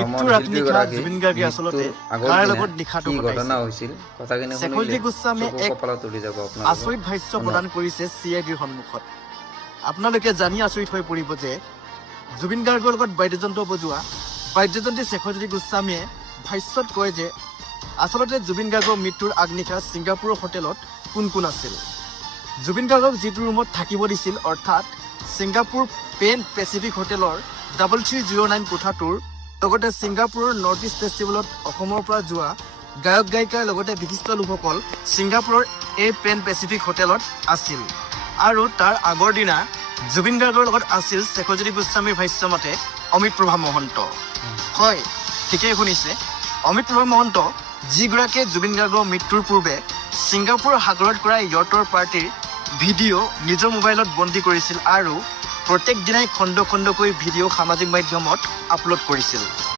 মৃত্যুৰ ৰাতি নিশা জুবিন গাৰ্গে আচলতে কাৰ লগত নিশাটো ঘটনা হৈছিল কথাখিনি শেখৰজী গোস্বামীয়ে এক কপালত তুলি যাব আপোনাৰ আচৰিত ভাষ্য প্ৰদান কৰিছে চিআইডিৰ সন্মুখত আপোনালোকে জানি আচৰিত হৈ পৰিব যে জুবিন গাৰ্গৰ লগত বাদ্যযন্ত্ৰ বজোৱা বাদ্যযন্ত্ৰী শেখৰজী গোস্বামীয়ে ভাষ্যত কয় যে আচলতে জুবিন গাৰ্গৰ মৃত্যুৰ আগনিশা ছিংগাপুৰৰ হোটেলত কোন কোন আছিল জুবিন গাৰ্গক যিটো ৰুমত থাকিব দিছিল অৰ্থাৎ ছিংগাপুৰ পেন পেচিফিক হোটেলৰ 3309 কোঠাটোৰ লগতে ছিংগাপুৰৰ নৰ্থ ইষ্ট ফেষ্টিভেলত অসমৰ পৰা যোৱা গায়ক গায়িকাৰ লগতে বিশিষ্ট লোকসকল ছিংগাপুৰৰ এই পেন পেচিফিক হোটেলত আছিল আৰু তাৰ আগৰ দিনা জুবিন গাৰ্গৰ লগত আছিল শেখৰজী গোস্বামীৰ ভাষ্য মতে অমিত প্ৰভা মহন্ত হয় ঠিকেই শুনিছে অমিত প্ৰভা মহন্ত যিগৰাকীয়ে জুবিন গাৰ্গৰ মৃত্যুৰ পূৰ্বে ছিংগাপুৰৰ সাগৰত কৰা য়টৰ পাৰ্টিৰ ভিডিঅ' নিজৰ মোবাইলত বন্দী কৰিছিল আৰু প্ৰত্যেক দিনাই খণ্ড খণ্ডকৈ ভিডিঅ' সামাজিক মাধ্যমত আপলোড কৰিছিল